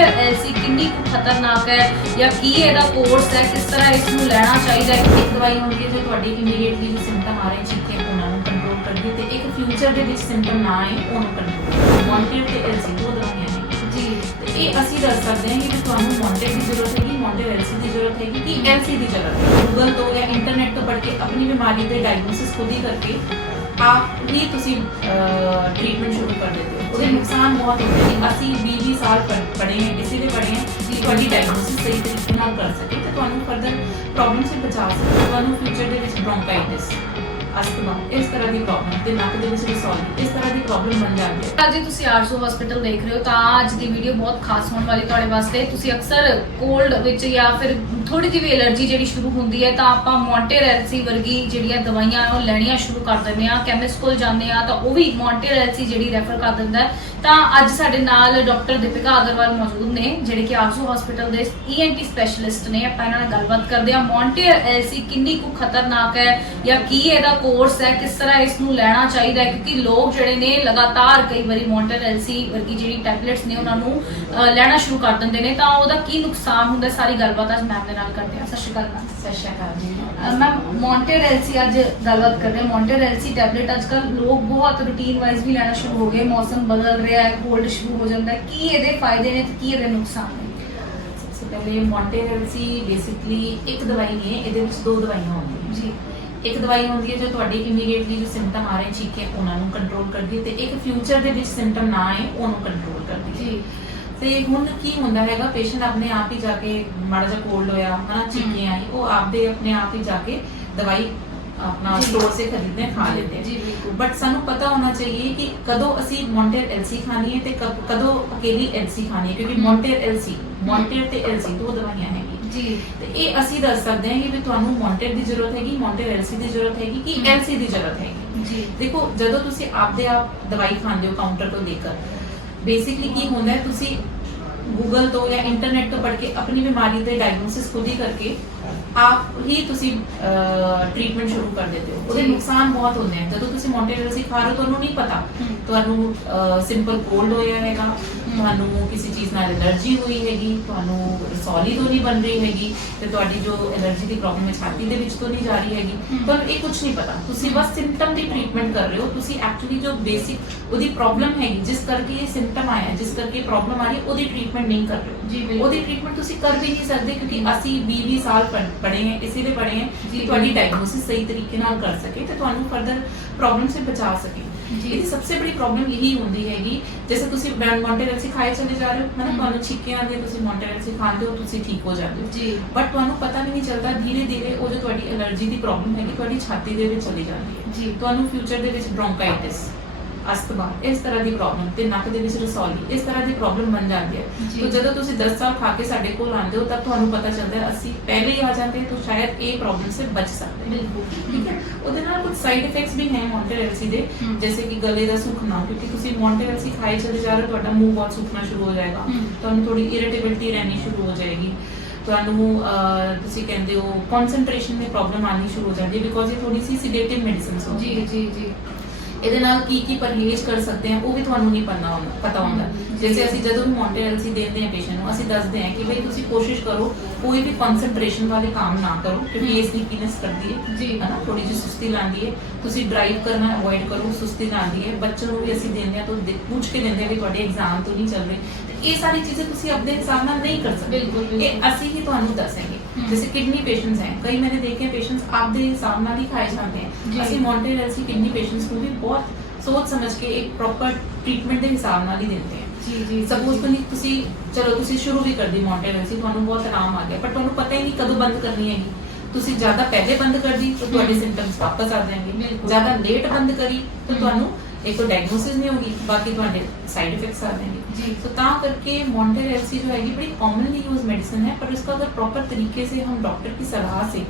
ਮੌਂਟੇਰ LC ਕਿੰਨੀ ਕੁ ਖਤਰਨਾਕ ਹੈ ਜਾਂ ਕੀ ਇਹਦਾ ਕੋਰਸ ਹੈ, ਕਿਸ ਤਰ੍ਹਾਂ ਇਸ ਨੂੰ ਲੈਣਾ ਚਾਹੀਦਾ ਹੈ। ਇੱਕ ਦਵਾਈ ਹੁੰਦੀ ਹੈ ਜੋ ਤੁਹਾਡੀ ਇਮੀਡੀਏਟਲੀ ਜੋ ਸਿੰਪਟਮ ਆ ਰਹੇ ਛਿੱਕੇ ਉਹਨਾਂ ਨੂੰ ਕੰਟਰੋਲ ਕਰਦੀ ਹੈ ਤੇ ਇੱਕ ਫਿਊਚਰ ਦੇ ਵਿੱਚ ਸਿੰਪਟਮ ਨਾ ਆਏ ਉਹਨੂੰ ਕੰਟਰੋਲ। ਮੌਂਟੇਰ ਤੇ ਐਲਸੀ ਦੋ ਦਵਾਈਆਂ ਨੇ ਜੀ, ਤੇ ਇਹ ਅਸੀਂ ਦੱਸ ਸਕਦੇ ਹਾਂ ਕਿ ਤੁਹਾਨੂੰ ਮੌਂਟੇਰ ਦੀ ਜ਼ਰੂਰਤ ਹੈਗੀ, ਮੌਂਟੇਰ ਐਲਸੀ ਦੀ ਜ਼ਰੂਰਤ ਹੈਗੀ ਕਿ ਐਲਸੀ ਦੀ ਜ਼ਰੂਰਤ ਹੈ। ਗੂਗਲ ਤੋਂ ਜਾਂ ਇੰਟਰਨੈਟ ਤੋਂ ਪੜ੍ਹ ਕੇ ਆਪਣੀ ਬਿਮਾਰੀ ਦੇ ਡਾਇਗਨੋਸਿਸ ਖੁਦ ਹੀ ਕਰਕੇ ਆਪ ਹੀ ਤੁਸੀਂ ਟ੍ਰੀਟਮੈਂਟ ਸ਼ੁਰੂ ਕਰ ਦਿੰਦੇ ਹੋ। ਉਹਦੇ ਨੁਕਸਾਨ ਬਹੁਤ ਹੁੰਦੇ ਨੇ। ਅਸੀਂ 20 ਸਾਲ ਪੜ੍ਹੇ ਹਾਂ, ਇਸੇ ਦੇ ਪੜ੍ਹੇ ਹਾਂ ਕਿ ਤੁਹਾਡੀ ਡਾਇਗਨੋਸਿਸ ਸਹੀ ਤਰੀਕੇ ਨਾਲ ਕਰ ਸਕੇ ਤੇ ਤੁਹਾਨੂੰ ਫਰਦਰ ਪ੍ਰੋਬਲਮ ਸੇ ਬਚਾ ਸਕੇ। ਤੁਹਾਨੂੰ ਫਿਊਚਰ ਦੇ ਵਿੱਚ ਬ੍ਰੌਂਕਾਈਟਿਸ, ਅਸਥਮਾ, ਇਸ ਤਰ੍ਹਾਂ ਦੀ ਪ੍ਰੋਬਲਮ ਤੇ ਨੱਕ ਦੇ ਵਿੱਚ ਰਿਸੋਲੀ, ਇਸ ਤਰ੍ਹਾਂ ਦੀ ਪ੍ਰੋਬਲਮ ਬਣ ਜਾਂਦੀ ਹੈ। ਅੱਜ ਤੁਸੀਂ ਆਰਜ਼ੂ ਹਸਪੀਟਲ ਦੇਖ ਰਹੇ ਹੋ ਤਾਂ ਅੱਜ ਦੀ ਵੀਡੀਓ ਬਹੁਤ ਖਾਸ ਹੋਣ ਵਾਲੀ ਤੁਹਾਡੇ ਵਾਸਤੇ। ਤੁਸੀਂ ਅਕਸਰ ਕੋਲਡ ਵਿੱਚ ਜਾਂ ਫਿਰ ਥੋੜੀ ਜਿਹੀ ਵੀ ਐਲਰਜੀ ਜਿਹੜੀ ਸ਼ੁਰੂ ਹੁੰਦੀ ਹੈ ਤਾਂ ਆਪਾਂ ਮੌਂਟੇਰ ਐਲਸੀ ਵਰਗੀ ਜਿਹੜੀਆਂ ਦਵਾਈਆਂ ਉਹ ਲੈਣੀਆਂ ਸ਼ੁਰੂ ਕਰ ਦਿੰਦੇ ਆ। ਕੈਮਿਸਟ ਕੋਲ ਜਾਂਦੇ ਆ ਤਾਂ ਉਹ ਵੀ ਮੌਂਟੇਰ ਐਲਸੀ ਜਿਹੜੀ ਰੈਫਰ ਕਰ ਦਿੰਦਾ ਹੈ। ਤਾਂ ਅੱਜ ਸਾਡੇ ਨਾਲ ਡਾਕਟਰ ਦੀਪਿਕਾ ਅਗਰਵਾਲ ਮੌਜੂਦ ਨੇ ਜਿਹੜੇ ਕਿ ਆਰਜ਼ੂ ਹਸਪੀਟਲ ਦੇ ਈਐਨਟੀ ਸਪੈਸ਼ਲਿਸਟ ਨੇ। ਆਪਾਂ ਇਹਨਾਂ ਨਾਲ ਗੱਲਬਾਤ ਕਰਦੇ ਆ ਮੌਂਟੇਰ ਐਲਸੀ ਕਿੰਨੀ ਕੁ ਖਤਰਨਾਕ ਹੈ ਜਾਂ ਕੀ ਇਹਦਾ ਕੋਰਸ ਹੈ, ਕਿਸ ਤਰ੍ਹਾਂ ਇਸ ਨੂੰ ਲੈਣਾ ਚਾਹੀਦਾ ਹੈ, ਕਿਉਂਕਿ ਲੋਕ ਜਿਹੜੇ ਨੇ ਲਗਾਤਾਰ ਕਈ ਵਾਰੀ ਮੌਂਟੇਰ ਐਲਸੀ ਵਰਗੀ ਜਿਹੜੀ ਟੈਬਲੇਟਸ ਨੇ ਉਹਨਾਂ ਨੂੰ ਲੈਣਾ ਸ਼ੁਰੂ ਕਰ ਦਿੰਦੇ ਨੇ ਤਾਂ ਉਹਦਾ ਕੀ ਨੁਕਸਾਨ ਹੁੰਦਾ। ਸਾਰੀ ਗੱਲਬਾਤ ਅੱਜ ਮੈਮ ਦੇ ਨਾਲ ਕਰਦੇ ਆ। ਸਤਿ ਸ਼੍ਰੀ ਅਕਾਲ ਮੈਮ। ਸਤਿ ਸ਼੍ਰੀ ਅਕਾਲ ਜੀ ਮੈਮ, ਮੌਂਟੇਰ ਐਲਸੀ ਅੱਜ ਗੱਲਬਾਤ ਕਰ ਰਹੇ ਹਾਂ। ਮੌਂਟੇਰ ਐਲਸੀ ਟੈਬਲੇਟ ਅੱਜ ਕੱਲ੍ਹ ਲੋਕ ਬਹੁਤ ਰੂਟੀਨ ਵਾਈਜ਼ ਵੀ ਲੈਣਾ ਸ਼ੁਰੂ ਹੋ ਗਏ। ਮੌਸਮ ਬਦਲ ਰਿਹਾ ਹੈ, ਕੋਲਡ ਸ਼ੁਰੂ ਹੋ ਜਾਂਦਾ ਹੈ। ਕੀ ਇਹਦੇ ਫਾਇਦੇ ਨੇ ਤੇ ਕੀ ਇਹਦੇ ਨੁਕਸਾਨ ਨੇ? ਸਭ ਤੋਂ ਪਹਿਲੇ ਮੌਂਟੇਰ ਐਲਸੀ ਬੇਸਿਕਲੀ ਇੱਕ ਦਵਾਈ ਨਹੀਂ ਹੈ, ਇਹਦੇ ਵਿੱਚ ਦੋ ਦਵਾਈਆਂ ਹੁੰਦੀਆਂ ਜੀ। ਇੱਕ ਦਵਾਈ ਹੁੰਦੀ ਹੈ ਜੋ ਤੁਹਾਡੀ ਇਮੀਡੀਏਟਲੀ ਜੋ ਸਿੰਪਟਮ ਆ ਰਹੇ ਛਿੱਕੇ ਉਹਨਾਂ ਨੂੰ ਕੰਟਰੋਲ ਕਰਦੀ ਹੈ ਤੇ ਇੱਕ ਫਿਊਚਰ ਦੇ ਵਿੱਚ ਸਿੰਪਟਮ ਨਾ ਆਏ ਉਹਨੂੰ ਕੰਟਰੋਲ ਕਰਦੀ ਹੈ। ਜੀ। ਤੇ ਹੁਣ ਕੀ ਹੁੰਦਾ ਹੈਗਾ, ਪੇਸ਼ੈਂਟ ਆਪਣੇ ਆਪ ਹੀ ਜਾ ਕੇ ਮਾੜਾ ਜਿਹਾ ਕੋਲਡ ਹੋਇਆ ਹਨਾ, ਛਿੱਕੇ ਆਈ, ਉਹ ਆਪਦੇ ਆਪਣੇ ਆਪ ਹੀ ਜਾ ਕੇ ਦਵਾਈ अपना स्टोर से खरीदते हैं, खा लेते हैं। जी बिल्कुल। बट सानू पता होना चाहिए कि कदों असी मॉन्टेर एलसी खानी है ते कदों अकेली एलसी खानी है, क्योंकि मॉन्टेर एलसी मॉन्टेर ते एलसी दो दवाइयां हैं जी। ते ये असी दस सकते हैं कि भी तुहानू मॉन्टेर दी जरूरत हैगी, मॉन्टेर एलसी दी जरूरत हैगी कि एलसी दी जरूरत हैगी। जी। देखो जदों तुसी आपदे आप दवाई खांदे हो काउंटर तो लेकर, बेसिकली की होंदा है तुसी गूगल तो या इंटरनेट तो पढ़ के अपनी बीमारी ਦੇ ਡਾਇਗਨੋਸਿਸ ਖੁਦ ਹੀ ਕਰਕੇ ਆਪ ਹੀ ਤੁਸੀਂ ਟ੍ਰੀਟਮੈਂਟ ਸ਼ੁਰੂ ਕਰ ਦਿੰਦੇ ਹੋ। ਉਹਦੇ ਨੁਕਸਾਨ ਬਹੁਤ ਹੁੰਦੇ ਆ। ਜਦੋਂ ਤੁਸੀਂ ਮੌਂਟੇਰ ਐਲਸੀ ਖਾ ਰਹੇ ਹੋ ਤੁਹਾਨੂੰ ਨਹੀਂ ਪਤਾ ਤੁਹਾਨੂੰ ਸਿੰਪਲ ਕੋਲਡ ਹੋਇਆ ਹੈਗਾ, ਤੁਹਾਨੂੰ ਕਿਸੇ ਚੀਜ਼ ਨਾਲ ਐਲਰਜੀ ਹੋਈ ਹੈਗੀ, ਤੁਹਾਨੂੰ ਰਸੌਲੀ ਤੋਂ ਨਹੀਂ ਬਣ ਰਹੀ ਹੈਗੀ ਤੇ ਤੁਹਾਡੀ ਜੋ ਐਲਰਜੀ ਦੀ ਪ੍ਰੋਬਲਮ ਹੈ ਛਾਤੀ ਦੇ ਵਿੱਚ ਤੋਂ ਨਹੀਂ ਜਾ ਰਹੀ ਹੈਗੀ, ਤੁਹਾਨੂੰ ਇਹ ਕੁਝ ਨਹੀਂ ਪਤਾ। ਤੁਸੀਂ ਬਸ ਸਿੰਪਟਮ ਦੀ ਟ੍ਰੀਟਮੈਂਟ ਕਰ ਰਹੇ ਹੋ। ਤੁਸੀਂ ਐਕਚੁਅਲੀ ਜੋ ਬੇਸਿਕ ਉਹਦੀ ਪ੍ਰੋਬਲਮ ਹੈਗੀ, ਜਿਸ ਕਰਕੇ ਇਹ ਸਿੰਪਟਮ ਆਇਆ, ਜਿਸ ਕਰਕੇ ਪ੍ਰੋਬਲਮ ਆ ਰਹੀ ਹੈ, ਉਹਦੀ ਟ੍ਰੀਟਮੈਂਟ ਨਹੀਂ ਕਰ ਰਹੇ ਹੋ। ਜੀ। ਉਹਦੀ ਟ੍ਰੀਟਮੈਂਟ ਤੁਸੀਂ ਕਰ ਵੀ ਨਹੀਂ ਸਕਦੇ ਕਿਉਂਕਿ ਅਸੀਂ 20 ਸਾਲ ਪੜ੍ਹੇ ਹਾਂ, ਇਸੇ ਲਈ ਪੜ੍ਹੇ ਹਾਂ ਕਿ ਤੁਹਾਡੀ ਡਾਇਗਨੋਸਿਸ ਸਹੀ ਤਰੀਕੇ ਨਾਲ ਕਰ ਸਕੇ ਤੇ ਤੁਹਾਨੂੰ ਫਰਦਰ ਪ੍ਰੋਬਲਮ ਸੇ ਬਚਾ ਸਕੇ। ਇਹਦੀ ਸਭ ਤੋਂ ਬੜੀ ਪ੍ਰੋਬਲਮ ਇਹੀ ਹੁੰਦੀ ਹੈਗੀ, ਜੈਸੇ ਤੁਸੀਂ ਮੌਂਟੇਰ ਐਲਸੀ ਖਾਏ ਚਲੇ ਜਾ ਰਹੇ ਹੋ ਹੈ ਨਾ, ਤੁਹਾਨੂੰ ਛਿੱਕੇ ਆਉਂਦੇ, ਤੁਸੀਂ ਮੌਂਟੇਰ ਐਲਸੀ ਖਾਂਦੇ ਹੋ, ਤੁਸੀਂ ਠੀਕ ਹੋ ਜਾਂਦੇ ਹੋ ਜੀ। ਬਟ ਤੁਹਾਨੂੰ ਪਤਾ ਵੀ ਨਹੀਂ ਚੱਲਦਾ, ਧੀਰੇ ਧੀਰੇ ਉਹ ਜੋ ਤੁਹਾਡੀ ਐਲਰਜੀ ਦੀ ਪ੍ਰੋਬਲਮ ਹੈਗੀ ਤੁਹਾਡੀ ਛਾਤੀ ਦੇ ਵਿੱਚ ਚਲੀ ਜਾਂਦੀ ਹੈ ਜੀ। ਤੁਹਾਨੂੰ ਫਿਊਚਰ ਦੇ ਵਿੱਚ ਬ੍ਰੌਂਕਾਈਟਿਸ, ਅਸਥਮਾ, ਇਸ ਤਰ੍ਹਾਂ ਦੀ ਪ੍ਰੋਬਲਮ ਤੇ ਨੱਕ ਦੇ ਵਿੱਚ ਰਸੌਲੀ, ਇਸ ਤਰ੍ਹਾਂ ਦੀ ਪ੍ਰੋਬਲਮ ਬਣ ਜਾਂਦੀ ਹੈ। ਤਾਂ ਜਦੋਂ ਤੁਸੀਂ 10 ਸਾਲ ਖਾ ਕੇ ਸਾਡੇ ਕੋਲ ਆਉਂਦੇ ਹੋ ਤਾਂ ਤੁਹਾਨੂੰ ਪਤਾ ਚੱਲਦਾ ਹੈ ਅਸੀਂ ਪਹਿਲੇ ਹੀ ਆ ਜਾਂਦੇ ਤਾਂ ਸ਼ਾਇਦ ਇਹ ਪ੍ਰੋਬਲਮ ਸੇ ਬਚ ਸਕਦੇ। ਬਿਲਕੁਲ ਠੀਕ ਹੈ। ਉਹਦੇ ਨਾਲ ਕੁਝ ਸਾਈਡ ਇਫੈਕਟਸ ਵੀ ਹੈ ਮੌਂਟੇਰ ਐਲਸੀ ਦੇ, ਜੈਸੇ ਕਿ ਗਲੇ ਦਾ ਸੁੱਕਣਾ, ਕਿਉਂਕਿ ਤੁਸੀਂ ਮੌਂਟੇਰ ਐਲਸੀ ਖਾਏ ਚਲੇ ਜਾ ਰਹੇ ਹੋ, ਤੁਹਾਡਾ ਮੂੰਹ ਬਹੁਤ ਸੁੱਕਣਾ ਸ਼ੁਰੂ ਹੋ ਜਾਏਗਾ, ਤੁਹਾਨੂੰ ਥੋੜੀ ਇਰਿਟੇਬਿਲਿਟੀ ਰਹਿਣੀ ਸ਼ੁਰੂ ਹੋ ਜਾਏਗੀ, ਤੁਹਾਨੂੰ ਤੁਸੀਂ ਕਹਿੰਦੇ ਹੋ ਕਨਸੈਂਟ੍ਰੇਸ਼ਨ में ਪ੍ਰੋਬਲਮ ਆਣੀ ਸ਼ੁਰੂ ਹੋ ਜਾਂਦੀ ਹੈ ਬਿਕੋਜ਼ ਇਹ ਥੋੜੀ ਸੀ ਸੀਡੇਟਿਵ ਮੈਡੀਸਿਨਸ ਹੁੰਦੀ ਹੈ। ਜੀ। ਇਹਦੇ ਨਾਲ ਕੀ ਪਰਹੇਜ਼ ਕਰ ਸਕਦੇ ਆ ਉਹ ਵੀ ਤੁਹਾਨੂੰ ਨਹੀਂ ਪਤਾ ਹੁੰਦਾ। ਜੈਸੇ ਅਸੀਂ ਜਦੋਂ ਵੀ ਮੌਂਟੇਰ ਐਲਸੀ ਦਿੰਦੇ ਆ ਪੇਸ਼ੈਂਟ ਨੂੰ, ਅਸੀਂ ਦੱਸਦੇ ਆ ਕਿ ਭਈ ਤੁਸੀਂ ਕੋਸ਼ਿਸ਼ ਕਰੋ ਕੋਈ ਵੀ ਕਨਸੈਂਟ੍ਰੇਸ਼ਨ ਵਾਲੇ ਕੰਮ ਨਾ ਕਰੋ ਕਿਉਂਕਿ ਇਹ ਸਲੀਪੀਨੈਸ ਕਰਦੀ ਹੈ ਨਾ, ਥੋੜੀ ਜਿਹੀ ਸੁਸਤੀ ਲਾਉਂਦੀ ਹੈ। ਤੁਸੀਂ ਡਰਾਈਵ ਕਰਨਾ ਅਵੋਇਡ ਕਰੋ, ਸੁਸਤੀ ਲਾਉਂਦੀ ਹੈ। ਬੱਚਿਆਂ ਨੂੰ ਵੀ ਅਸੀਂ ਦਿੰਦੇ ਆ ਤਾਂ ਪੁੱਛ ਕੇ ਦਿੰਦੇ ਆ ਵੀ ਤੁਹਾਡੇ ਐਗਜ਼ਾਮ ਤੋਂ ਨਹੀਂ ਚੱਲ ਰਹੇ, ਇਹ ਸਾਰੀ ਚੀਜ਼ਾਂ ਤੁਸੀਂ ਆਪਣੇ ਹਿਸਾਬ ਨਾਲ ਨਹੀਂ ਕਰ ਸਕਦੇ। ਇਹ ਅਸੀਂ ਹੀ ਤੁਹਾਨੂੰ ਦੱਸਾਂਗੇ। जैसे किडनी पेशेंट्स हैं, कई मैंने देखे पेशेंट्स आपके हिसाब नाल ही खाए जाते हैं। ਅਸੀਂ ਮੌਂਟੇਰ ਐਲਸੀ ਕਿਡਨੀ ਪੇਸ਼ੈਂट्स ਨੂੰ ਵੀ ਬਹੁਤ ਸੋਚ ਸਮਝ ਕੇ ਇੱਕ ਪ੍ਰੋਪਰ ਟ੍ਰੀਟਮੈਂਟ ਦੇ ਹਿਸਾਬ ਨਾਲ ਹੀ ਦਿੰਦੇ ਹਾਂ। ਜੀ। ਸਪੋਜ਼ ਕਿ ਤੁਸੀਂ ਚਲੋ ਤੁਸੀਂ ਸ਼ੁਰੂ ਵੀ ਕਰਦੀ ਮੌਂਟੇਰ ਐਲਸੀ, ਤੁਹਾਨੂੰ ਬਹੁਤ ਆਰਾਮ ਆ ਗਿਆ ਪਰ ਤੁਹਾਨੂੰ ਪਤਾ ਹੀ ਨਹੀਂ ਕਦੋਂ ਬੰਦ ਕਰਨੀ ਹੈਗੀ। ਤੁਸੀਂ ਜ਼ਿਆਦਾ ਪਹਿਲੇ ਬੰਦ ਕਰਦੀ ਤਾਂ ਤੁਹਾਡੇ ਸਿੰਪਟਮਸ ਵਾਪਸ ਆ ਜਾਣਗੇ, ਜ਼ਿਆਦਾ ਲੇਟ ਬੰਦ ਕਰੀ ਤਾਂ ਤੁਹਾਨੂੰ एक तो डायग्नोसिस नहीं होगी, बाकी तुम्हारे साइड इफेक्ट्स आ जाएंगे जी। तो ता करके मॉन्टेर एलसी जो है बड़ी कॉमनली यूज मेडिसिन है, पर इसका अगर प्रॉपर तरीके से हम डॉक्टर की सलाह से